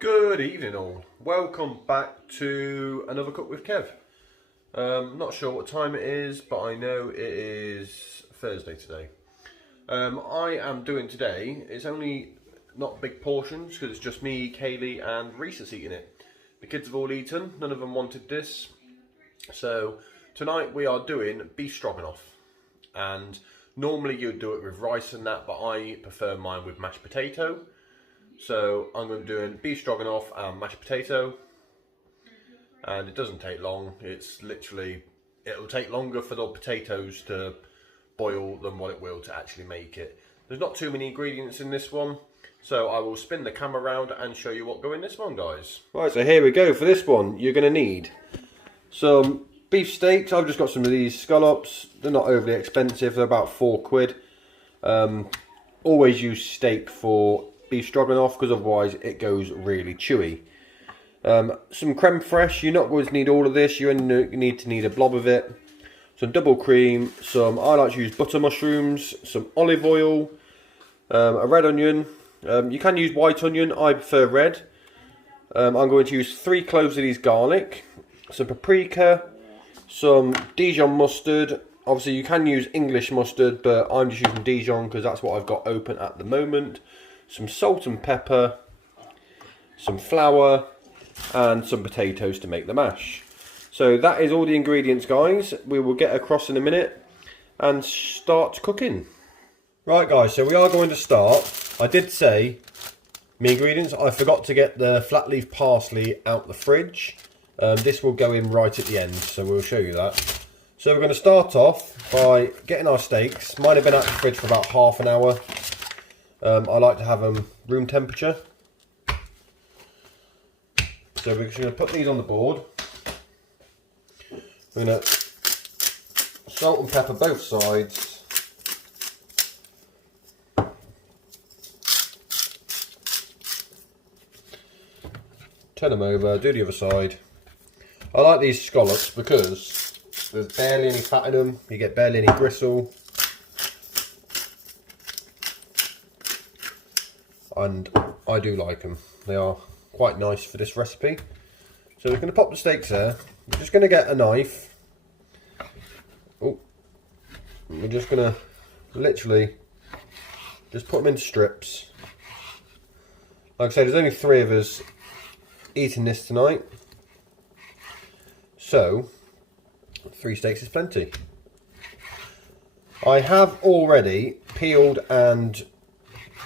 Good evening all. Welcome back to another Cook with Kev. Not sure what time it is, but I know it is Thursday today. I am doing today, it's only not big portions because it's just me, Kaylee and Reese that's eating it. The kids have all eaten, none of them wanted this. So tonight we are doing beef stroganoff. And normally you'd do it with rice and that, but I prefer mine with mashed potato. So I'm going to be doing beef stroganoff and mashed potato, and it doesn't take long. It's literally, it'll take longer for the potatoes to boil than what it will to actually make it. There's not too many ingredients in this one, so I will spin the camera around and show you what go in this one, guys. Right, so here we go. For this one, you're going to need some beef steaks. I've just got some of these scallops. They're not overly expensive. They're about £4. Always use steak for beef stroganoff because otherwise it goes really chewy. Some creme fraiche. You're not going to need all of this. You only need a blob of it. Some double cream. I like to use butter mushrooms. Some olive oil. A red onion. You can use white onion. I prefer red. I'm going to use 3 cloves of these garlic. Some paprika. Some Dijon mustard. Obviously you can use English mustard, but I'm just using Dijon because that's what I've got open at the moment. Some salt and pepper, some flour, and some potatoes to make the mash. So that is all the ingredients, guys. We will get across in a minute and start cooking. Right, guys, so we are going to start. I did say my ingredients. I forgot to get the flat leaf parsley out the fridge. This will go in right at the end, so we'll show you that. So we're going to start off by getting our steaks. Mine have been out the fridge for about half an hour. I like to have them room temperature. So we're just going to put these on the board. We're going to salt and pepper both sides. Turn them over, do the other side. I like these scallops because there's barely any fat in them, you get barely any gristle. And I do like them. They are quite nice for this recipe. So we're going to pop the steaks there. We're just going to get a knife. Oh, we're just going to literally just put them into strips. Like I said, there's only 3 of us eating this tonight. So 3 steaks is plenty. I have already peeled and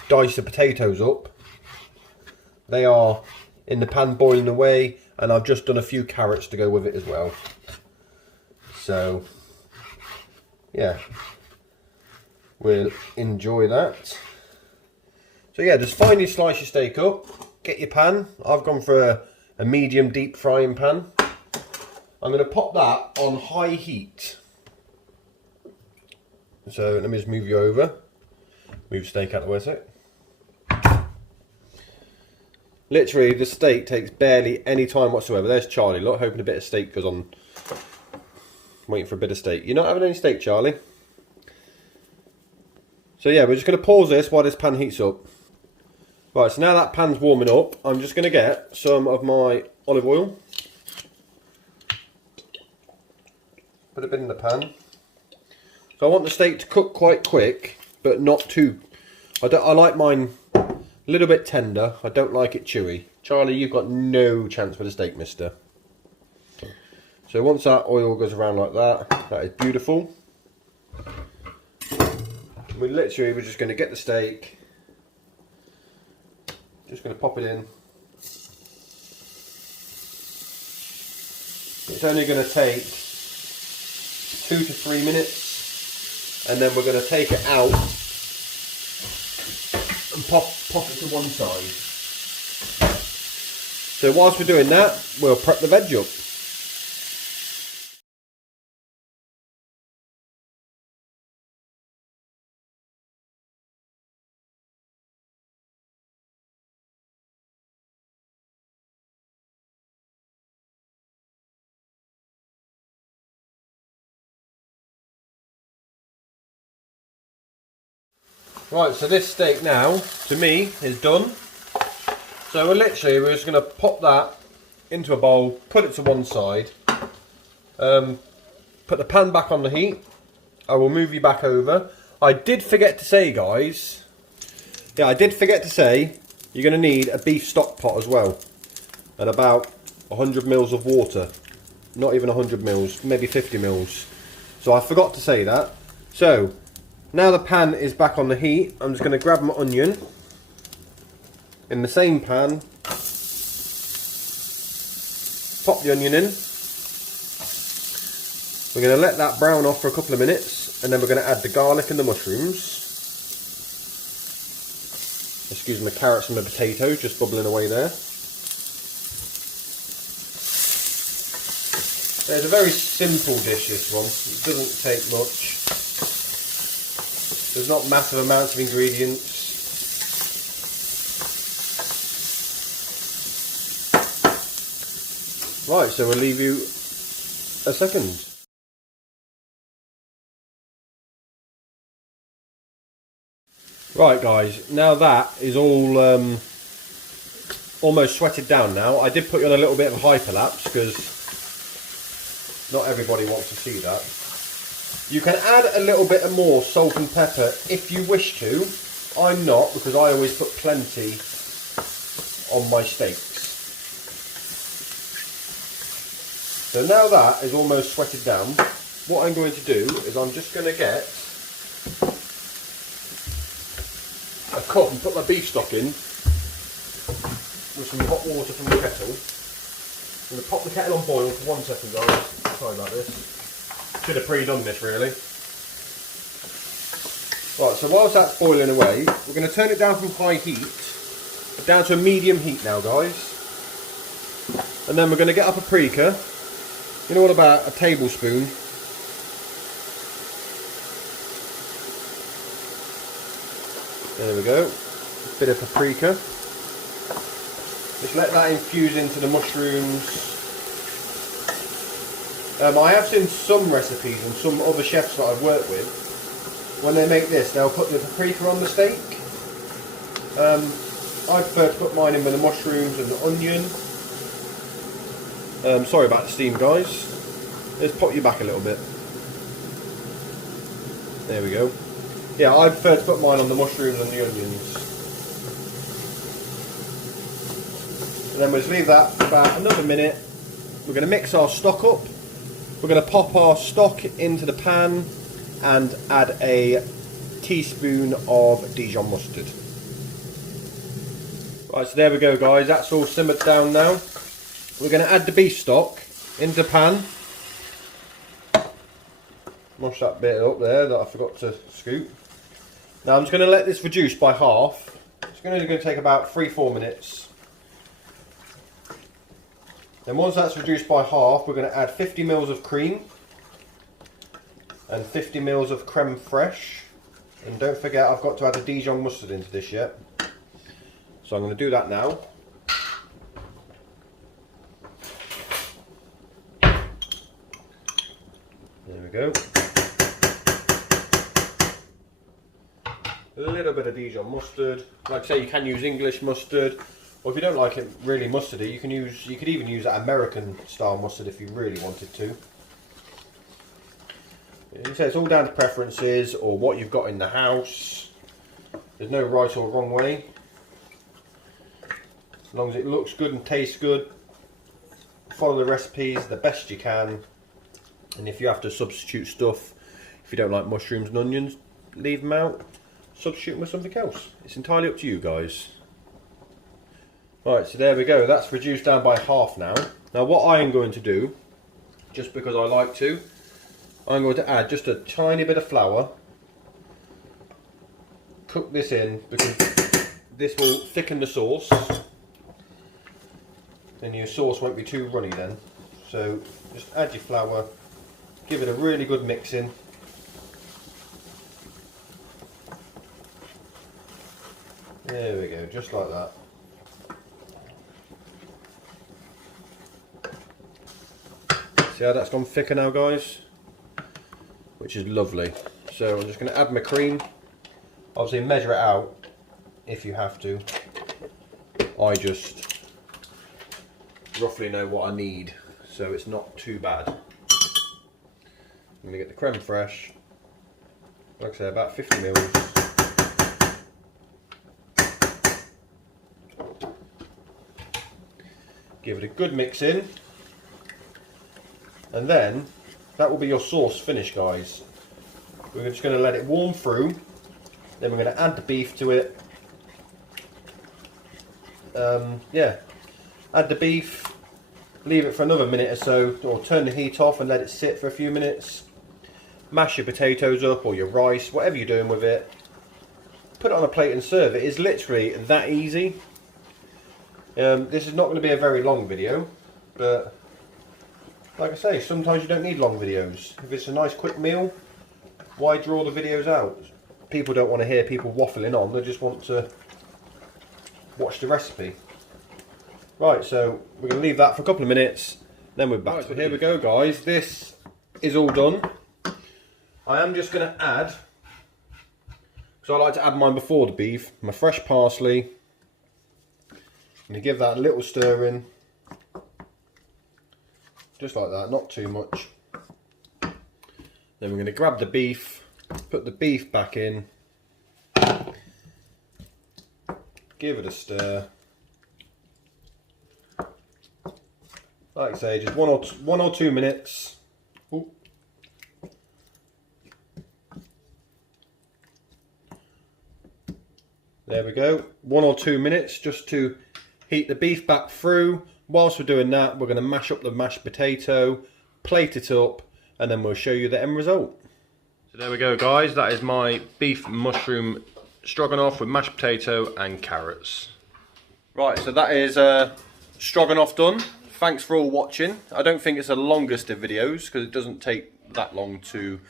dice the potatoes up. They are in the pan boiling away, and I've just done a few carrots to go with it as well. So yeah, we'll enjoy that. So yeah, just finely slice your steak up, get your pan. I've gone for a medium deep frying pan. I'm going to pop that on high heat. So let me just move you over. Move the steak out of the way a sec. Literally, the steak takes barely any time whatsoever. There's Charlie, look, hoping a bit of steak goes on. Waiting for a bit of steak. You're not having any steak, Charlie? So yeah, we're just going to pause this while this pan heats up. Right, so now that pan's warming up, I'm just going to get some of my olive oil. Put a bit in the pan. So I want the steak to cook quite quick, but not too. I like mine a little bit tender. I don't like it chewy. Charlie, you've got no chance with a steak, mister. So once that oil goes around like that, that is beautiful. We're just going to get the steak. Just going to pop it in. It's only going to take 2 to 3 minutes, and then we're going to take it out and pop it to one side. So whilst we're doing that, we'll prep the veg up. Right, so this steak now, to me, is done. So we're just going to pop that into a bowl, put it to one side, put the pan back on the heat. I will move you back over. I did forget to say, guys, yeah, I did forget to say, you're going to need a beef stock pot as well, and about 100 mils of water. Not even 100 mils, maybe 50 mils. So I forgot to say that. So now the pan is back on the heat, I'm just going to grab my onion in the same pan, pop the onion in. We're going to let that brown off for a couple of minutes, and then we're going to add the garlic and the mushrooms. Excuse me, carrots and the potatoes just bubbling away there. It's a very simple dish, this one. It doesn't take much. There's not massive amounts of ingredients. Right, so we'll leave you a second. Right guys, now that is all almost sweated down now. I did put you on a little bit of hyperlapse because not everybody wants to see that. You can add a little bit more salt and pepper if you wish to. I'm not, because I always put plenty on my steaks. So now that is almost sweated down, what I'm going to do is I'm just going to get a cup and put my beef stock in with some hot water from the kettle. I'm going to pop the kettle on boil for 1 second, guys. Sorry about this. Should have pre-done this really. Right, so whilst that's boiling away, we're going to turn it down from high heat down to a medium heat now, guys. And then we're going to get our paprika. You know what, about a tablespoon. There we go. A bit of paprika. Just let that infuse into the mushrooms. I have seen some recipes and some other chefs that I've worked with, when they make this, they'll put the paprika on the steak. I prefer to put mine in with the mushrooms and the onion. Sorry about the steam, guys. Let's pop you back a little bit. There we go. Yeah, I prefer to put mine on the mushrooms and the onions. And then we'll just leave that for about another minute. We're going to mix our stock up. We're going to pop our stock into the pan and add a teaspoon of Dijon mustard. Right, so there we go, guys. That's all simmered down now. We're going to add the beef stock into the pan. Mush that bit up there that I forgot to scoop. Now I'm just going to let this reduce by half. It's going to take about 3-4 minutes. Then once that's reduced by half, we're going to add 50 ml of cream and 50 ml of creme fraiche. And don't forget, I've got to add the Dijon mustard into this yet. So I'm going to do that now. There we go. A little bit of Dijon mustard. Like I say, you can use English mustard, or if you don't like it really mustardy, you could even use that American style mustard if you really wanted to. So it's all down to preferences or what you've got in the house. There's no right or wrong way. As long as it looks good and tastes good, follow the recipes the best you can. And if you have to substitute stuff, if you don't like mushrooms and onions, leave them out, substitute them with something else. It's entirely up to you guys. Right, so there we go, that's reduced down by half now. Now what I am going to do, just because I like to, I'm going to add just a tiny bit of flour. Cook this in, because this will thicken the sauce. Then your sauce won't be too runny then. So just add your flour. Give it a really good mixing. There we go, just like that. See how that's gone thicker now, guys? Which is lovely. So I'm just going to add my cream. Obviously measure it out if you have to. I just roughly know what I need, so it's not too bad. I'm going to get the creme fraiche, like I say, about 50 mils. Give it a good mix in, and then that will be your sauce finished, guys. We're just going to let it warm through, then we're going to add the beef to it. Yeah, add the beef, leave it for another minute or so, or turn the heat off and let it sit for a few minutes. Mash your potatoes up or your rice, whatever you're doing with it. Put it on a plate and serve it. It's literally that easy. This is not going to be a very long video, but like I say, sometimes you don't need long videos. If it's a nice quick meal, why draw the videos out? People don't want to hear people waffling on, they just want to watch the recipe. Right, so we're going to leave that for a couple of minutes, then we're back. Right, so here we go, guys. This is all done. I am just going to add, because I like to add mine before the beef, my fresh parsley. I'm going to give that a little stir in, just like that, not too much. Then we're going to grab the beef, put the beef back in, give it a stir. Like I say, just one or two minutes. Ooh. There we go. 1 or 2 minutes just to heat the beef back through. Whilst we're doing that, we're going to mash up the mashed potato, plate it up, and then we'll show you the end result. So there we go, guys. That is my beef mushroom stroganoff with mashed potato and carrots. Right, so that is stroganoff done. Thanks for all watching. I don't think it's the longest of videos because it doesn't take that long to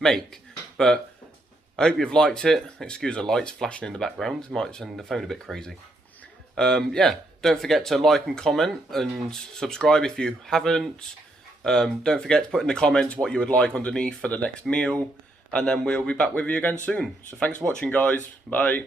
make, but I hope you've liked it. Excuse the lights flashing in the background, it might send the phone a bit crazy. Yeah, don't forget to like and comment and subscribe if you haven't. Don't forget to put in the comments what you would like underneath for the next meal, and then we'll be back with you again soon. So thanks for watching, guys. Bye.